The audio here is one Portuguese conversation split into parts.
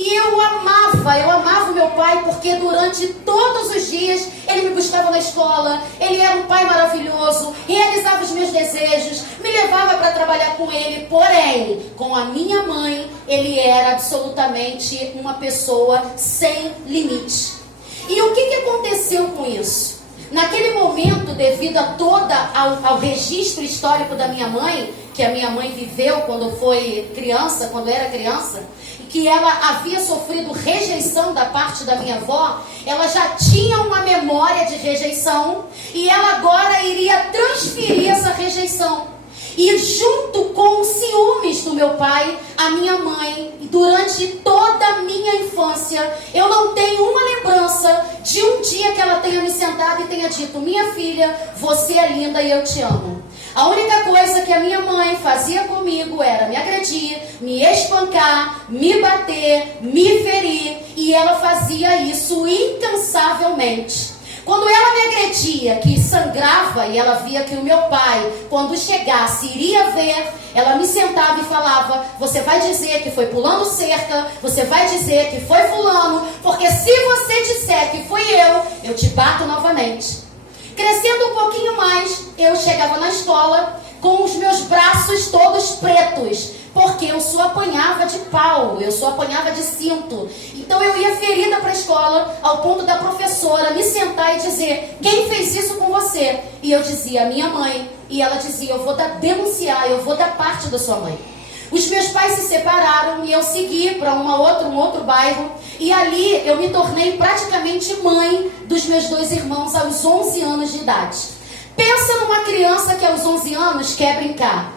E eu amava o meu pai, porque durante todos os dias ele me buscava na escola, ele era um pai maravilhoso, realizava os meus desejos, me levava para trabalhar com ele. Porém, com a minha mãe, ele era absolutamente uma pessoa sem limite. E o que aconteceu com isso? Naquele momento, devido a ao registro histórico da minha mãe, que a minha mãe viveu quando era criança, que ela havia sofrido rejeição da parte da minha avó, ela já tinha uma memória de rejeição e ela agora iria transferir essa rejeição. E junto com os ciúmes do meu pai, a minha mãe, durante toda a minha infância, eu não tenho uma lembrança de um dia que ela tenha me sentado e tenha dito: minha filha, você é linda e eu te amo. A única coisa que a minha mãe fazia comigo era me agredir, me espancar, me bater, me ferir, e ela fazia isso incansavelmente. Quando ela me agredia, que sangrava, e ela via que o meu pai, quando chegasse, iria ver, ela me sentava e falava: você vai dizer que foi pulando cerca, você vai dizer que foi fulano, porque se você disser que fui eu te bato novamente. Crescendo um pouquinho mais, eu chegava na escola com os meus braços todos pretos, porque eu só apanhava de pau, eu só apanhava de cinto. Então eu ia ferida para a escola, ao ponto da professora me sentar e dizer: quem fez isso com você? E eu dizia: a minha mãe. E ela dizia: eu vou denunciar, eu vou dar parte da sua mãe. Os meus pais se separaram e eu segui para um outro bairro. E ali eu me tornei praticamente mãe dos meus 2 irmãos aos 11 anos de idade. Pensa numa criança que aos 11 anos quer brincar.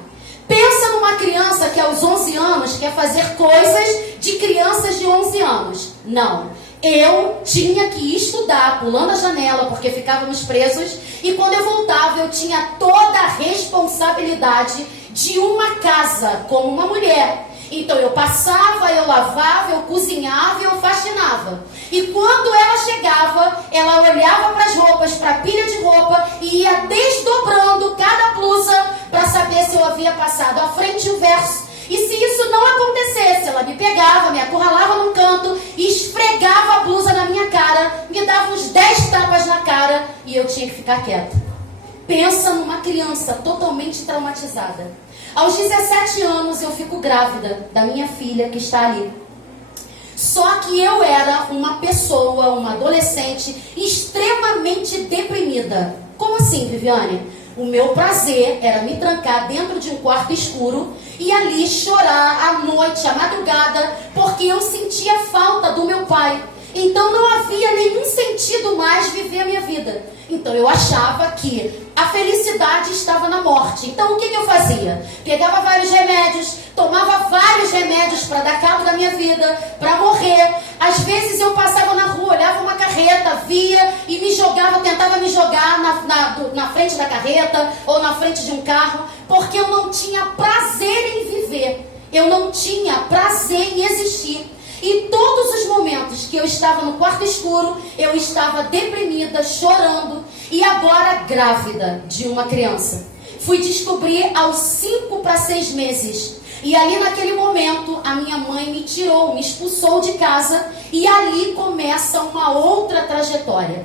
Pensa numa criança que aos 11 anos quer fazer coisas de crianças de 11 anos. Não. Eu tinha que estudar, pulando a janela, porque ficávamos presos. E quando eu voltava, eu tinha toda a responsabilidade de uma casa, como uma mulher. Então eu passava, eu lavava, eu cozinhava e eu faxinava. E quando ela chegava, ela olhava para as roupas, para a pilha de roupa, e ia desdobrando cada blusa para saber se eu havia passado à frente e o verso. E se isso não acontecesse, ela me pegava, me acurralava num canto, esfregava a blusa na minha cara, me dava uns 10 tapas na cara e eu tinha que ficar quieta. Pensa numa criança totalmente traumatizada. Aos 17 anos eu fico grávida da minha filha que está ali. Só que eu era uma pessoa, uma adolescente extremamente deprimida. Como assim, Viviane? O meu prazer era me trancar dentro de um quarto escuro e ali chorar à noite, à madrugada, porque eu sentia falta do meu pai. Então não havia nenhum sentido mais viver a minha vida. Então eu achava que a felicidade estava na morte. Então o que eu fazia? Pegava vários remédios, tomava vários remédios para dar cabo da minha vida, para morrer. Às vezes eu passava na rua, olhava uma carreta, via e me jogava, tentava me jogar na frente da carreta ou na frente de um carro, porque eu não tinha prazer em viver. Eu não tinha prazer em existir. E todos os momentos que eu estava no quarto escuro, eu estava deprimida, chorando e agora grávida de uma criança. Fui descobrir aos 5 para 6 meses. E ali naquele momento, a minha mãe me tirou, me expulsou de casa e ali começa uma outra trajetória.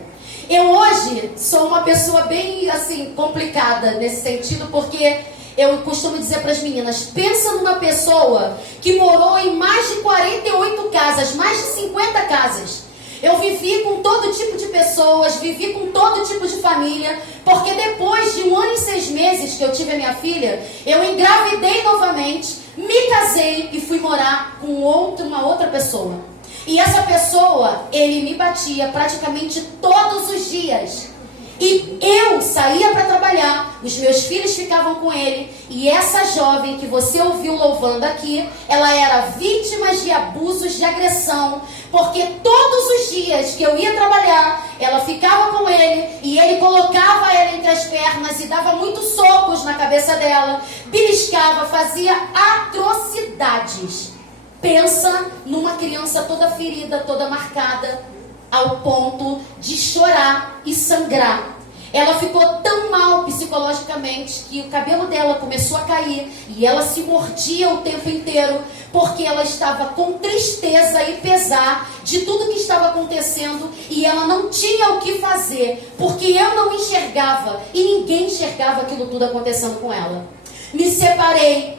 Eu hoje sou uma pessoa bem assim complicada nesse sentido, porque eu costumo dizer para as meninas: pensa numa pessoa que morou em mais de 48 casas, mais de 50 casas. Eu vivi com todo tipo de pessoas, vivi com todo tipo de família, porque depois de 1 ano e 6 meses que eu tive a minha filha, eu engravidei novamente, me casei e fui morar com uma outra pessoa. E essa pessoa, ele me batia praticamente todos os dias. E eu saía para trabalhar, os meus filhos ficavam com ele, e essa jovem que você ouviu louvando aqui, ela era vítima de abusos, de agressão, porque todos os dias que eu ia trabalhar, ela ficava com ele, e ele colocava ela entre as pernas e dava muitos socos na cabeça dela, beliscava, fazia atrocidades. Pensa numa criança toda ferida, toda marcada, ao ponto de chorar e sangrar. Ela ficou tão mal psicologicamente que o cabelo dela começou a cair e ela se mordia o tempo inteiro porque ela estava com tristeza e pesar de tudo que estava acontecendo e ela não tinha o que fazer porque eu não enxergava e ninguém enxergava aquilo tudo acontecendo com ela. Me separei,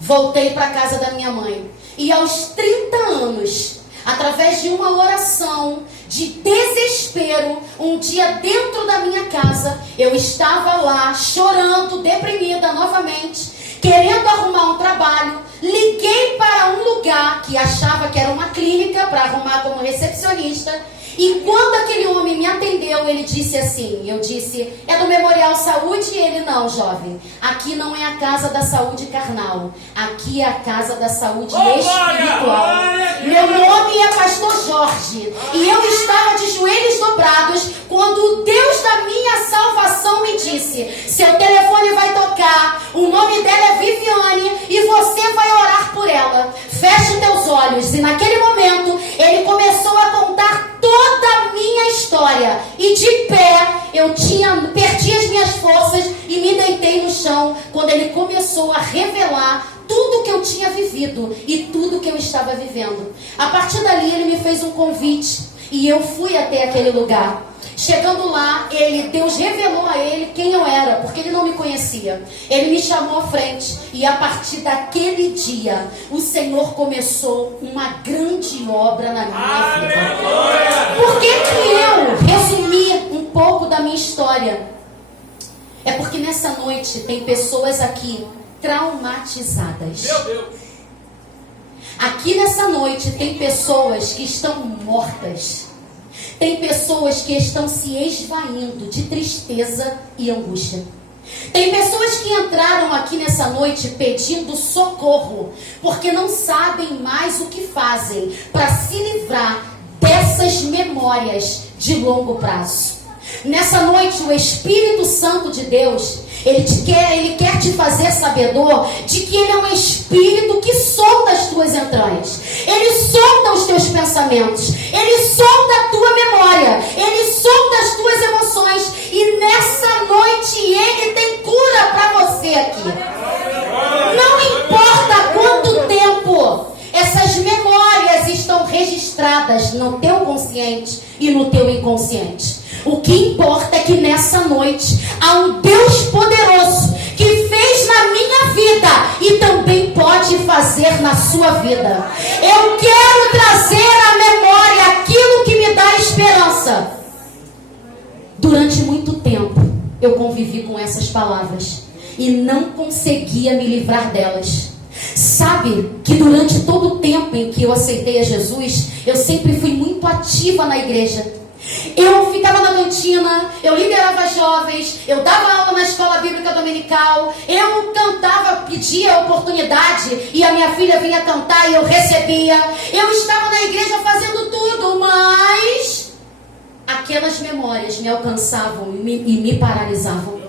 voltei para a casa da minha mãe e aos 30 anos, através de uma oração de desespero, um dia dentro da minha casa, eu estava lá chorando, deprimida novamente, querendo arrumar um trabalho. Liguei para um lugar que achava que era uma clínica para arrumar como recepcionista. E quando aquele homem me atendeu, ele disse assim, eu disse, é do Memorial Saúde? E ele, não, jovem, aqui não é a casa da saúde carnal, aqui é a casa da saúde espiritual. Meu nome é Pastor Jorge, e eu estava de joelhos dobrados, quando o Deus da minha salvação me disse, seu telefone vai tocar, o nome dela é Viviane, e você vai orar por ela, fecha os teus olhos. E naquele momento, ele começou a contar toda a minha história, e de pé eu perdi as minhas forças e me deitei no chão quando ele começou a revelar tudo que eu tinha vivido e tudo que eu estava vivendo. A partir dali ele me fez um convite e eu fui até aquele lugar. Chegando lá, Deus revelou a ele quem eu era, porque ele não me conhecia. Ele me chamou à frente e a partir daquele dia, o Senhor começou uma grande obra na minha vida. Por que eu resumi um pouco da minha história? É porque nessa noite tem pessoas aqui traumatizadas. Meu Deus! Aqui nessa noite tem pessoas que estão mortas. Tem pessoas que estão se esvaindo de tristeza e angústia. Tem pessoas que entraram aqui nessa noite pedindo socorro, porque não sabem mais o que fazem para se livrar dessas memórias de longo prazo. Nessa noite, o Espírito Santo de Deus, ele quer te fazer sabedor de que ele é um Espírito que solta as tuas entranhas. Ele solta os teus pensamentos. Ele solta a tua memória. Ele solta as tuas emoções. E nessa noite, ele tem cura para você aqui. Não importa quanto tempo essas memórias estão registradas no teu consciente e no teu inconsciente. O que importa é que nessa noite há um Deus poderoso que fez na minha vida e também pode fazer na sua vida. Eu quero trazer à memória aquilo que me dá esperança. Durante muito tempo eu convivi com essas palavras e não conseguia me livrar delas. Sabe que durante todo o tempo em que eu aceitei a Jesus, eu sempre fui muito ativa na igreja. Eu ficava na cantina, eu liderava jovens, eu dava aula na escola bíblica dominical, eu cantava, pedia a oportunidade e a minha filha vinha cantar e eu recebia. Eu estava na igreja fazendo tudo, mas aquelas memórias me alcançavam e me paralisavam.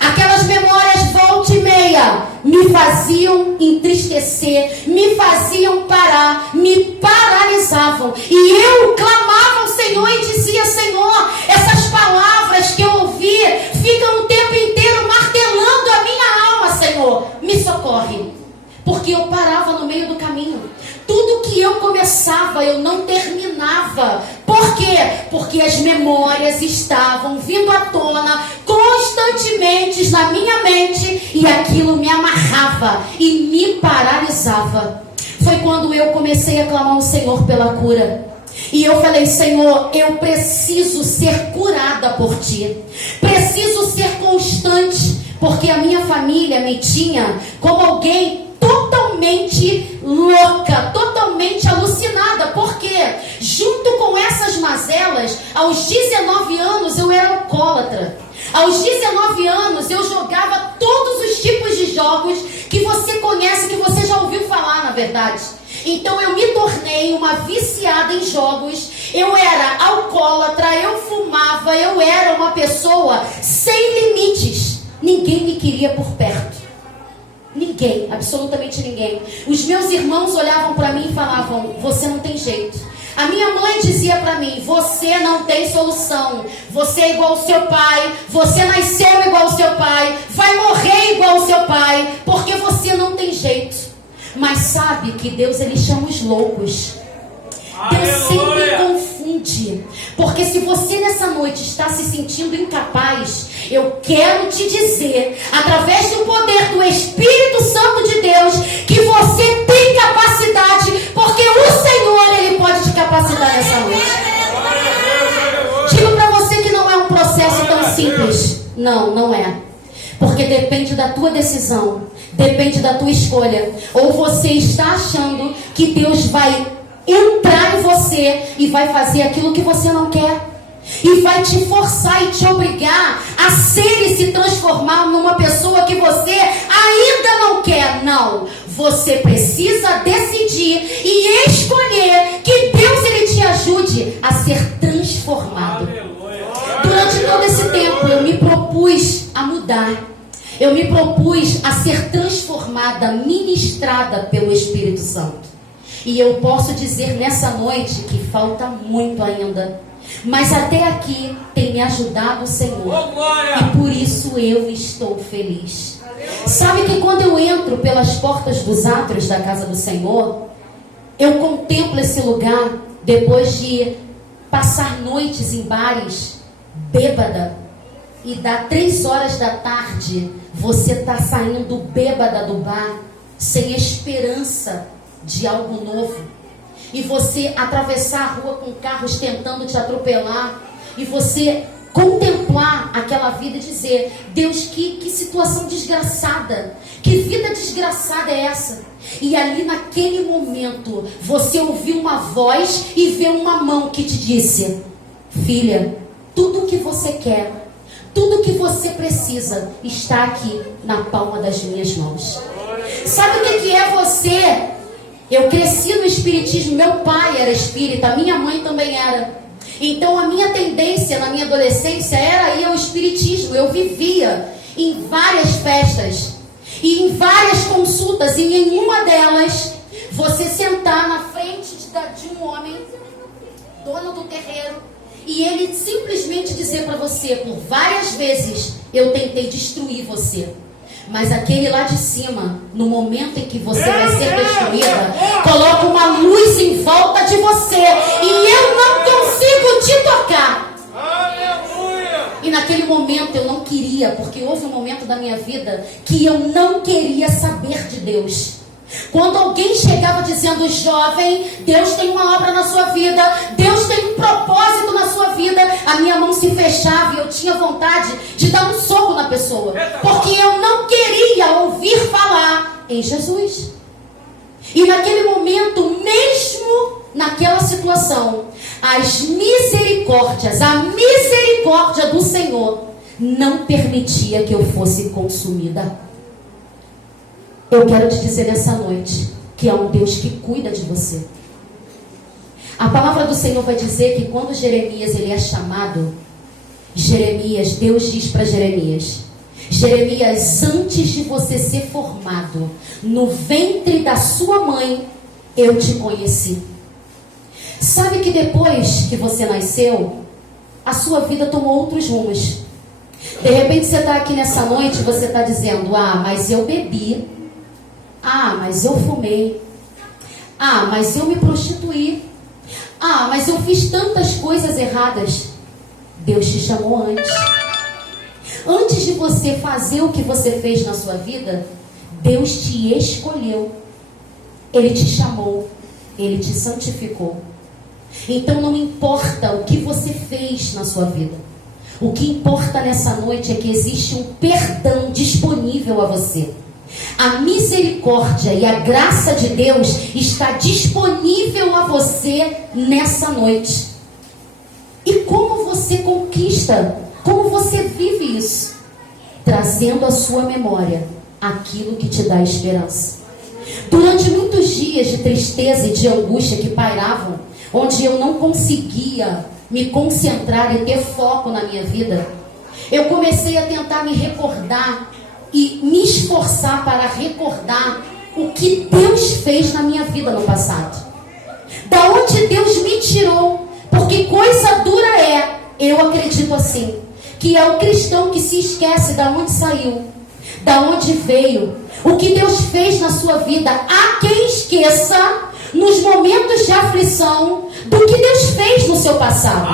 Aquelas memórias volta e meia me faziam entristecer, me faziam parar, me paralisavam. E eu clamava ao Senhor e dizia: Senhor, essas palavras que eu ouvi ficam o tempo inteiro martelando a minha alma, Senhor, me socorre. Porque eu parava no meio do caminho. Tudo que eu começava, eu não terminava. Por quê? Porque as memórias estavam vindo à tona constantemente na minha mente e aquilo me amarrava e me paralisava. Foi quando eu comecei a clamar ao Senhor pela cura. E eu falei: Senhor, eu preciso ser curada por Ti. Preciso ser constante, porque a minha família me tinha como alguém totalmente louca, totalmente alucinada. Porque junto com essas mazelas, aos 19 anos eu era alcoólatra. Aos 19 anos eu jogava todos os tipos de jogos que você conhece, que você já ouviu falar, na verdade. Então eu me tornei uma viciada em jogos. Eu era alcoólatra, eu fumava, eu era uma pessoa sem limites. Ninguém me queria por perto. Ninguém, absolutamente ninguém. Os meus irmãos olhavam para mim e falavam: você não tem jeito. A minha mãe dizia para mim: você não tem solução. Você é igual ao seu pai. Você nasceu igual ao seu pai. Vai morrer igual ao seu pai. Porque você não tem jeito. Mas sabe que Deus, Ele chama os loucos. Deus sempre confunde. Porque se você nessa noite está se sentindo incapaz, eu quero te dizer, através do poder do Espírito Santo de Deus, que você tem capacidade, porque o Senhor, Ele pode te capacitar nessa noite. Digo para você que não é um processo tão simples. Não, não é. Porque depende da tua decisão, depende da tua escolha. Ou você está achando que Deus vai entrar em você e vai fazer aquilo que você não quer, e vai te forçar e te obrigar a ser e se transformar numa pessoa que você ainda não quer. Não, você precisa decidir e escolher que Deus, Ele te ajude a ser transformado. Durante todo esse tempo eu me propus a mudar. Eu me propus a ser transformada, ministrada pelo Espírito Santo. E eu posso dizer nessa noite que falta muito ainda. Mas até aqui tem me ajudado o Senhor. E por isso eu estou feliz. Sabe que quando eu entro pelas portas dos átrios da casa do Senhor, eu contemplo esse lugar depois de passar noites em bares, bêbada. E dá 3 horas da tarde, você está saindo bêbada do bar, sem esperança de algo novo, e você atravessar a rua com carros tentando te atropelar, e você contemplar aquela vida e dizer: Deus, que situação desgraçada, que vida desgraçada é essa? E ali naquele momento você ouviu uma voz e vê uma mão que te disse: filha, tudo o que você quer, tudo o que você precisa está aqui na palma das minhas mãos. Sabe o que é você? Eu cresci no espiritismo, meu pai era espírita, minha mãe também era. Então a minha tendência na minha adolescência era ir ao espiritismo. Eu vivia em várias festas e em várias consultas, e em nenhuma delas você sentar na frente de um homem, dono do terreiro, e ele simplesmente dizer para você, por várias vezes: eu tentei destruir você, mas aquele lá de cima, no momento em que você vai ser destruída, coloca uma luz em volta de você, e eu não consigo te tocar. E naquele momento eu não queria, porque houve um momento da minha vida que eu não queria saber de Deus. Quando alguém chegava dizendo: jovem, Deus tem uma obra na sua vida, Deus tem um propósito na sua vida, a minha mão se fechava e eu tinha vontade de dar um soco na pessoa, porque eu não queria ouvir falar em Jesus. E naquele momento, mesmo naquela situação, as misericórdias, a misericórdia do Senhor não permitia que eu fosse consumida. Eu quero te dizer nessa noite que há um Deus que cuida de você. A palavra do Senhor vai dizer que quando Jeremias ele é chamado, Deus diz para Jeremias: Jeremias, antes de você ser formado no ventre da sua mãe, eu te conheci. Sabe que depois que você nasceu, a sua vida tomou outros rumos. De repente você está aqui nessa noite e você está dizendo: ah, mas eu bebi. Ah, mas eu fumei. Ah, mas eu me prostituí. Ah, mas eu fiz tantas coisas erradas. Deus te chamou antes. Antes de você fazer o que você fez na sua vida, Deus te escolheu. Ele te chamou. Ele te santificou. Então não importa o que você fez na sua vida. O que importa nessa noite é que existe um perdão disponível a você. A misericórdia e a graça de Deus está disponível a você nessa noite. E como você conquista, como você vive isso? Trazendo à sua memória aquilo que te dá esperança. Durante muitos dias de tristeza e de angústia que pairavam, onde eu não conseguia me concentrar e ter foco na minha vida, eu comecei a tentar me recordar e me esforçar para recordar o que Deus fez na minha vida no passado. Da onde Deus me tirou. Porque coisa dura é, eu acredito assim, que é o cristão que se esquece da onde saiu, da onde veio, o que Deus fez na sua vida. Há quem esqueça, nos momentos de aflição, do que Deus fez no seu passado,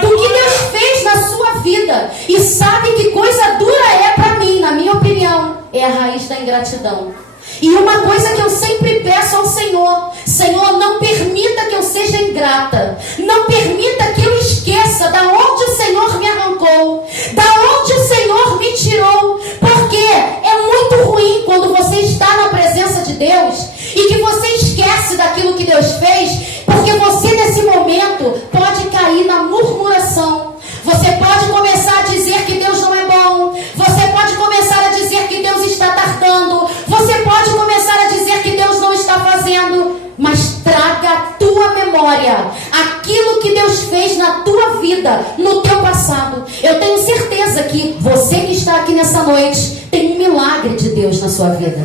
do que Deus fez na sua vida. E sabe que coisa dura é para mim, na minha opinião, é a raiz da ingratidão. E uma coisa que eu sempre peço ao Senhor: Senhor, não permita que eu seja ingrata, não permita que eu esqueça da onde o Senhor me arrancou, da onde o Senhor me tirou. Porque é muito ruim quando você está na presença de Deus e que você esquece daquilo que Deus fez, porque você nesse momento pode cair na murmuração. Você pode começar a dizer que Deus não é bom. Você pode começar a dizer que Deus está tardando. Você pode começar a dizer que Deus não está fazendo. Mas traga à tua memória aquilo que Deus fez na tua vida, no teu passado. Eu tenho certeza que você que está aqui nessa noite tem um milagre de Deus na sua vida.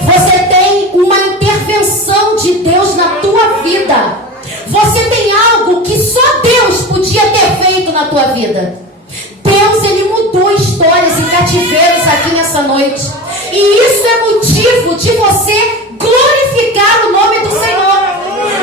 Você tem uma intervenção de Deus na tua vida. Você tem algo que só Deus podia ter feito na tua vida. Deus, Ele mudou histórias e cativeiros aqui nessa noite. E isso é motivo de você glorificar o nome do Senhor.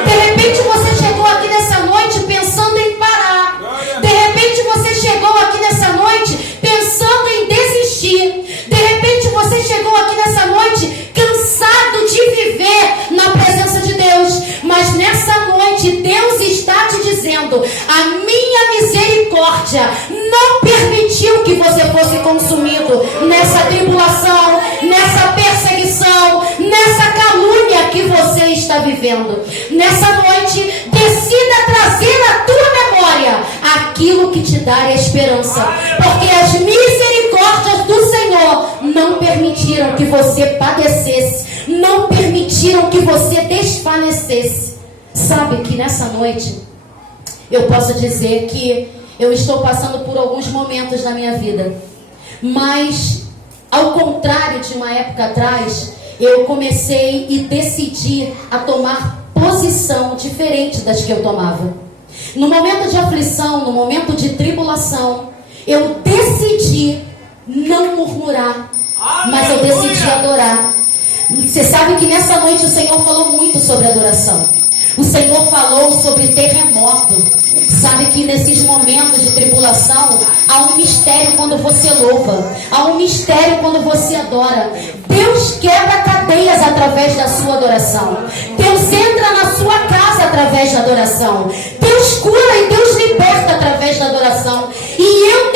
De repente você chegou aqui nessa noite pensando em parar. De repente você chegou aqui nessa noite pensando em desistir. De repente você chegou aqui nessa noite cansado de viver na presença de Deus. Mas nessa noite Deus está te dizendo: a minha misericórdia não permitiu que você fosse consumido nessa tribulação, nessa perseguição, nessa calúnia que você está vivendo. Nessa noite, decida trazer à tua memória aquilo que te dá a esperança, porque as misericórdias do Senhor não permitiram que você padecesse, não permitiram que você desfalecesse. Sabe que nessa noite eu posso dizer que eu estou passando por alguns momentos na minha vida, mas ao contrário de uma época atrás, eu comecei e decidi a tomar posição diferente das que eu tomava. No momento de aflição, no momento de tribulação, eu decidi não murmurar, mas eu decidi adorar. Você sabe que nessa noite o Senhor falou muito sobre adoração. O Senhor falou sobre terremoto. Sabe que nesses momentos de tribulação há um mistério quando você louva, há um mistério quando você adora. Deus quebra cadeias através da sua adoração. Deus entra na sua casa através da adoração. Deus cura e Deus liberta através da adoração. E eu tenho